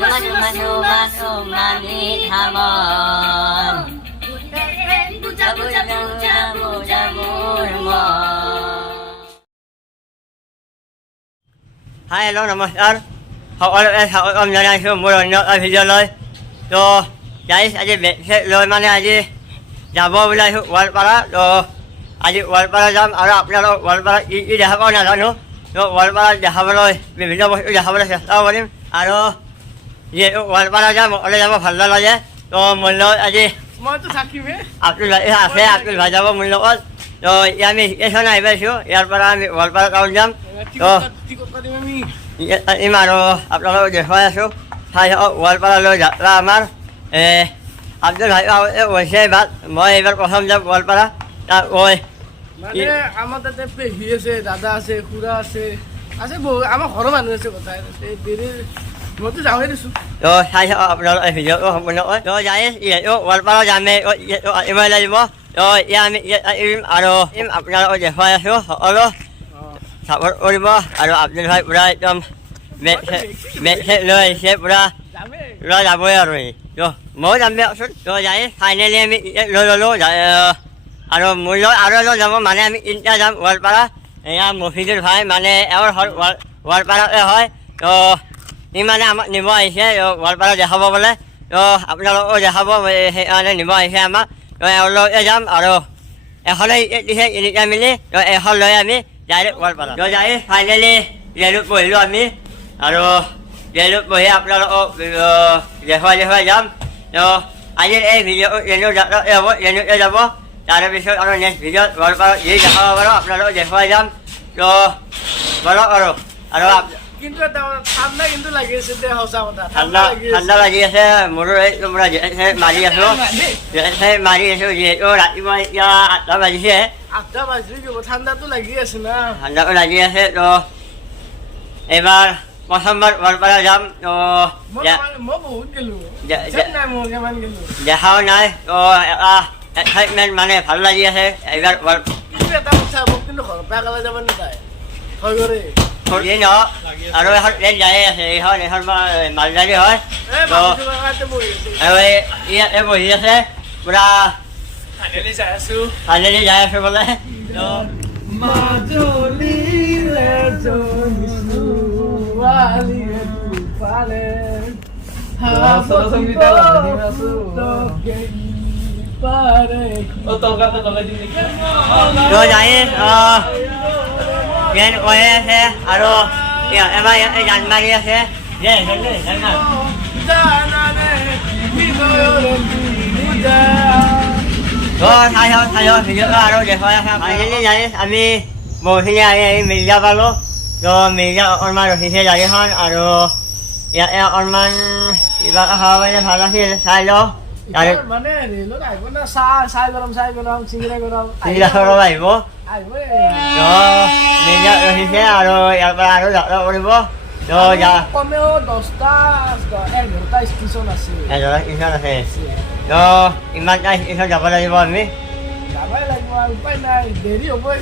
Mani Hamon Puja puja puja puja murmo. Hai hello namaskar. Học âm giờ này xuống mua đồ nước ở phía dướiเลย. Rồi, jadi aja besok loi mana aja. Jabo wilayah wal para do aja wal para jam Arab ya lo wal para i dah apa nak nu. Do wal para dah apa loi. Bimbing dah apa dah. Tahu ni. Aro. Ye wal para jam oleh jam phalla loi je. Do mun loi aja. Mau tu sakit me? Abdul Abdul jabo mun loi. Rồi ya mi eso nai besok ya para wal para tahun jam. Do Tikut tadi mami. Ima ro Abdul je saya su. Saya wal para loi dah amar. Abdul Hai saya bat moi এবার প্রথম যাব গোয়ালপাড়া তা ওই মানে আমার তাতে পেহি আছে দাদা আছে খুড়া আছে আছে বহু আমার ঘৰৰ মানুহ আছে কথা এই দেৰি মইতো যাওঁহে দিছো তো sai আপনার এই ভিডিও không có nói তো যাই ইও গোয়ালপাড়া যামে ইমাই লাগিব তো আমি ইম আৰু ইম আপনাৰ ওই যে হয় আছো হলো সাপোৰ্ট কৰিব আৰু আব্দুল ভাই পুৰা একদম মেসে লৈ সে পুৰা যামে লৈ যাবই আৰু তো মই যাম তো যাই ফাইনেলি আমি লৈ আৰু মোৰ লৈ আৰু লৈ যাব মানে আমি তিনিটা যাম গোৱালপাৰা এয়া মফিজুল ভাই মানে এওঁৰ গোৱালপাৰাতে হয় তো ই মানে আমাক নিব আহিছে গোৱালপাৰা দেখাব বোলে তো আপোনালোকেও দেখাব সেইকাৰণে নিব আহিছে আমাক তো এওঁলৈ যাম আৰু এখনে দিছে তিনিটা মিলি তো এখন লৈ আমি ডাইৰেক্ট গোৱালপাৰা তো যাই ফাইনেলি ৰেলত বহিলোঁ আমি আৰু ৰেলত বহি আপোনালোকক দেখুৱাই যাম তো আজিৰ এই ভিডিঅ' ৰেলত যাব তাৰপিছত আৰু নেক্সট ভিডিঅ'ত গোৱালপাৰা যি দেখাব পাৰোঁ আপোনালোকক দেখুৱাই যাম তো বলক আৰু কিন্তু এটা ঠাণ্ডা কিন্তু লাগি আছে দে সঁচা কথা ঠাণ্ডা লাগি আছে মোৰো এই তোমৰা মাৰি আছোঁ যিহেতু ৰাতিপুৱা এতিয়া 8টা বাজিছে 8টা বাজি গ'ল ঠাণ্ডাটো লাগি আছে না ঠাণ্ডাটো লাগি আছে তো এইবাৰ প্ৰথমবাৰ গোৱালপাৰা যাম তো মই বহুত গেলো নাই মই কিমান গেলো দেখাও নাই তো এটা এক্সাইটমেণ্ট মানে ভাল লাগি আছে এইবাৰ কিন্তু এটা কথা মোক কিন্তু ঘৰৰ পৰা গ'লে যাব নাযায় হয় গ'লে ন আৰু এখন ট্ৰেইন যাই আছে এইখন মালগাড়ী হয় আৰু ইয়াতে বহি আছে পুৰা ফাইনেলি যাই আছো বোলে যাই ট্ৰেইন গৈ আছে আৰু এবাৰ ইয়াতে জান মাৰি আছে চাই ভিডিঅ'টো আৰু দেখুৱাই আছে ফাইনেলি জানি আমি বহুখিনি আহি মিৰ্জা পালোঁ তো মিৰ্জা অকণমান ৰখিছে গাড়ীখন আৰু ইয়াতে অকণমান কিবা খাব পাৰিলে ভাল আছিল চাই লওঁ মানে ৰেলত আহিব না চাহ গৰম চিঙিৰা গৰম আহিব মিৰ্জা ৰখিছে আৰু ইয়াৰ পৰা আৰু যাত্ৰা কৰিব কমেও 10টা 11টা ষ্টেচন আছে তো ইমানটা ষ্টেচন যাব লাগিব আমি যাবই লাগিব উপায় নাই দেৰি হ'বই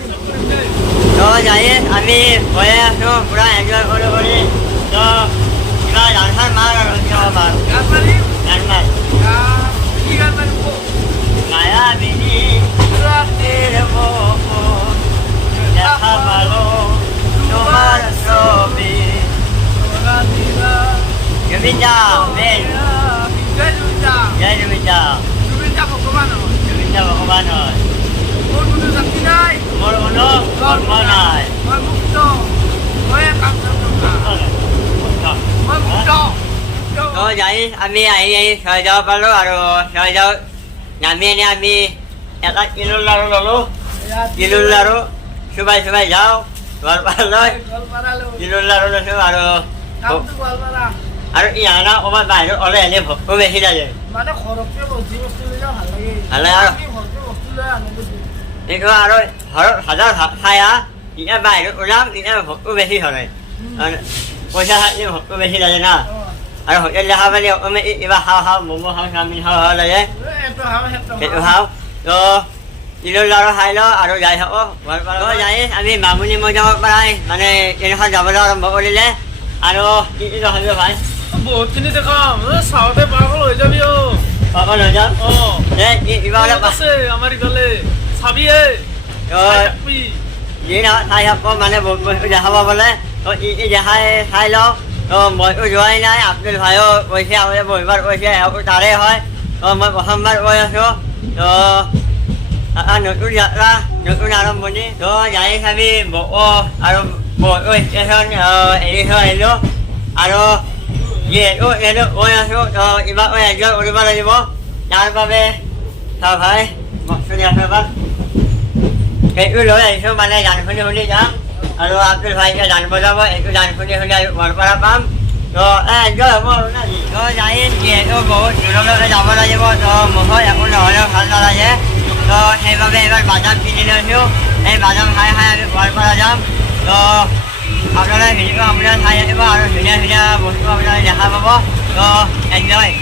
তো যাই আমি গৈ আছোঁ পুৰা এনজয় কৰি তো কিবা গান চান মাৰ আৰু গান মাৰ মায়াবিনী ৰাতেৰ মোহন দেখা ভালো তোমাৰ ছবি জুবিনদা বেন জয় জুবিনদা ভগবান হয় মোৰ কোনো কৰ্ম নাই তো যাই আমি আহি ছয়গাঁও পালোঁ আৰু ছয়গাঁও নামি এনে আমি এটা কিলোৰ লাৰু ল'লোঁ কিলোৰ লাৰু চুবাই যাওঁ গোৱালপাৰালৈ কিলোৰ লাৰু লৈছোঁ আৰু ইহঁতে ক'ৰবাত বাহিৰত ওলাই আহিলে ভোকটো বেছি লাগে মানে ঘৰতকৈ বস্তু লৈ যাওঁ ভাল লাগে আৰু এইটো আৰু ঘৰত হাজাৰ খাই এতিয়া বাহিৰত ওলাম এতিয়া ভোকটো বেছি ধৰে পইচা থাকিলে ভোকটো বেছি লাগে না আৰু হোটেল দেখা পালে অকণমান কিবা খাওঁ ম'ম' খাওঁ চাওমিন খাওঁ লাগে সেইটো খাওঁ তো কিলোৰ লাৰু খাই লওঁ আৰু যাই থাকোঁ গোৱালপাৰা যাই আমি বামুণী মৈদামৰ পৰাই মানে ট্ৰেইনখন যাবলৈ আৰম্ভ কৰিলে আৰু কি কি দেখাব ভাই বহুতখিনি দেখাম চাওঁতে পাগল হৈ যাবি পাগল হৈ যাম ইফালে আছে আমাৰ ইফালে চাবিয়ে থাকবি যি নহয় চাই থাকব মানে বহুত বস্তু দেখাব বোলে দেখাই চাই লওঁ মইতো যোৱাই নাই আব্দুল ভাইও কৈছে আপুনি বহুবাৰ কৈছে তাৰে হয় মই প্ৰথমবাৰ কৈ আছোঁ নতুন যাত্ৰা নতুন আৰম্ভণি যাই চাবি বকো আৰু বহুতো ষ্টেচন এৰি থৈ আহিলোঁ আৰু যিহেতু এইটো কৈ আছোঁ কিবা কৈ এনজয় কৰিব লাগিব তাৰ বাবে চাওঁ ভাই বস্তু দেখাবা সেইটো লৈ আহিছোঁ মানে গান শুনি শুনি যাম আৰু আব্দুল ভাইকে গান বজাব এইটো গান শুনি শুনি আৰু ঘৰ পৰা পাম এনজয় হ'ব আৰু না যাই যিহেতু বহুত দূৰলৈকে যাব লাগিব মুখত একো নহ'লেও ভাল নালাগে সেইবাবে এইবাৰ বাদাম কিনি লৈছোঁ এই বাদাম খাই খাই আমি ঘৰ পৰা যাম আপোনালোকে ভিডিঅ'টো আপোনাৰ চাই আহিব আৰু ধুনীয়া ধুনীয়া বস্তু আপোনালোকে দেখা পাব enjoy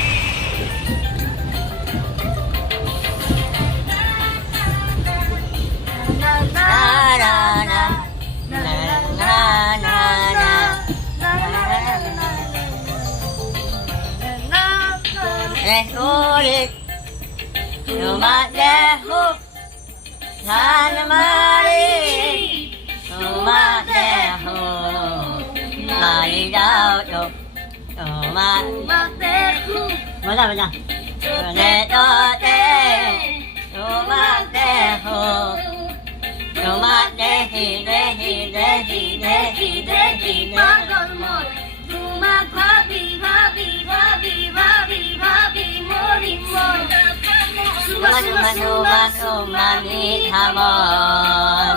Rumah dehu Sana mari Rumah dehu Mari jauh jauh Rumah dehu Mana mana Tone tote Rumah dehu Rumah dehi dehi dehi dehi dehi Pagal mor Rumah bhabi bhabi bhabi bhabi bhabi mori mor Suma-suma-suma-sumani hamon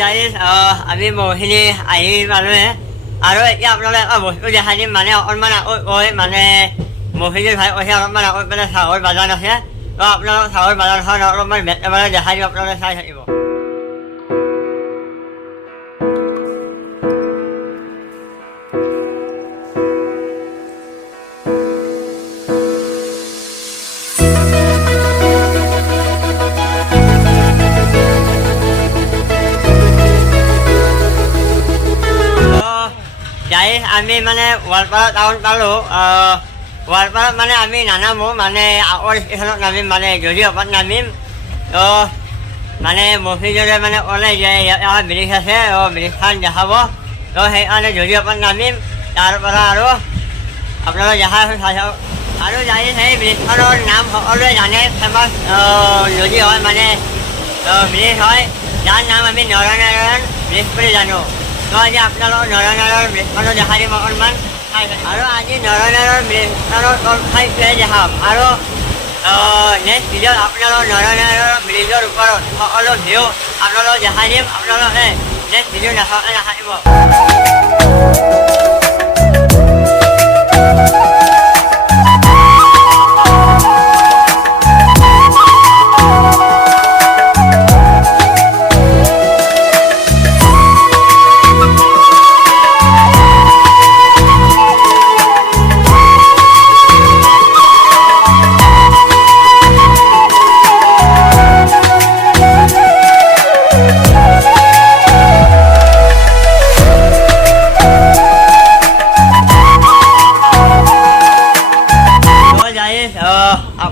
guys, আমি বহুখিনি আহি পালোঁহে আৰু এতিয়া আপোনালোকে এটা বস্তু দেখাই দিম মানে অকণমান আকৌ কৈ মানে মহিলাৰ ভাই কৈছে অলপমান আকৌ মানে চাহৰ বাগান আছে আপোনালোক চাহৰ বাগানখন অলপমান মানে দেখাই দিম আপোনালোকে চাই থাকিব যাই আমি মানে গোৱালপাৰা টাউন পালোঁ গোৱালপাৰাত মানে আমি নানামো মানে আগৰ ষ্টেচনত নামিম মানে জৰিয়পাত নামিম মানে মফিজৰে মানে ক'লে যে ইয়াত ব্ৰিজ আছে ব্ৰিজখন দেখাব সেইকাৰণে জৰিয়পাত নামিম তাৰপৰা আৰু আপোনালোকে দেখাই চাই চাওক আৰু যাই সেই ব্ৰিজখনৰ নাম সকলোৱে জানে ফেমাছ নদী হয় মানে ব্ৰিজ হয় যাৰ নাম আমি নৰনাৰায়ণ ব্ৰিজ বুলি জানো আজি আপোনালোকৰ নৰনাৰায়ণ ব্ৰিজখনো দেখাই দিম অকণমান আৰু আজি নৰনাৰায়ণ ব্ৰিজখনৰ ঠাইটোৱে দেখাম আৰু নেক্সট ভিডিঅ'ত আপোনালোকৰ নৰনাৰায়ণ ব্ৰিজৰ ওপৰত সকলো ভিউ আপোনালোকক দেখাই দিম আপোনালোকে নেক্সট ভিডিঅ' দেখাই দিব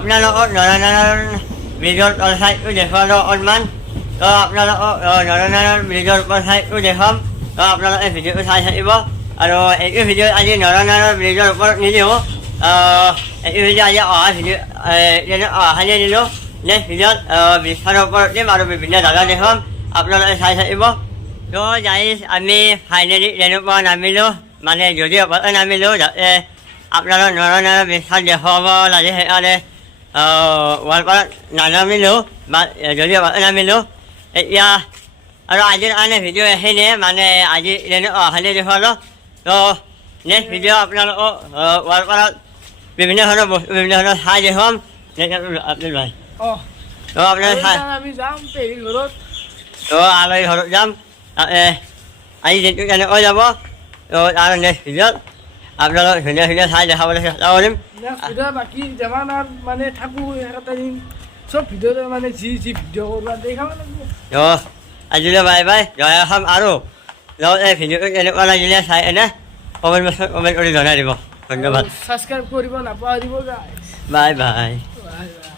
আপোনালোকক নৰনাৰায়ণ ব্ৰিজৰ তল ঠাইটো দেখুৱালোঁ অকণমান আপোনালোকক নৰনাৰায়ণ ব্ৰিজৰ ওপৰ ঠাইটো দেখাম আপোনালোকে ভিডিঅ'টো চাই থাকিব আৰু এইটো ভিডিঅ' আজি নৰনাৰায়ণ ব্ৰিজৰ ওপৰত নিদিওঁ এইটো ভিডিঅ' আজি অহা ভিডিঅ' অহালৈ দিলোঁ নেক্সট ভিডিঅ'ত ব্ৰিজখনৰ ওপৰত দিম আৰু বিভিন্ন জাগা দেখাম আপোনালোকে চাই থাকিব যাই আমি ফাইনেলি তেনেকুৱা নামিলোঁ মানে যদিও নামিলোঁ যাতে আপোনালোক নৰনাৰায়ণ ব্ৰিজখন দেখুৱাব লাগে সেইকাৰণে গোৱালপাৰাত নানামিলোঁ বা যদিও নামিলোঁ এতিয়া আৰু আজিৰ কাৰণে ভিডিঅ' এইখিনিয়ে মানে আজি অহালৈ দেখুৱালোঁ নেক্সট ভিডিঅ' আপোনালোকক গোৱালপাৰাত বিভিন্ন ধৰণৰ বস্তু বিভিন্ন ধৰণৰ ঠাই দেখুৱাম আব্দুল ভাই আপোনালোকে চাই আমি যাম পেহীৰ ঘৰত আলহী ঘৰত যাম আজি দিনটো কেনেকৈ যাব তাৰ নেক্সট ভিডিঅ'ত আপোনালোক ধুনীয়া ধুনীয়া ঠাই দেখাবলৈ চেষ্টা কৰিম বাকী যিমান মানে থাকোঁ একেটা দিন চব ভিডিঅ'তে মানে যি যি ভিডিঅ' কৰিব দেখাব লাগিব আজিলৈ বাই বাই জয় অসম আৰু লগত এই ভিডিঅ'টো কেনেকুৱা লাগিলে চাই এনে কমেণ্ট কৰি জনাই দিব ধন্যবাদ ছাবস্ক্ৰাইব কৰিব নাপাহৰিব গাইছ বাই বাই বাই বাই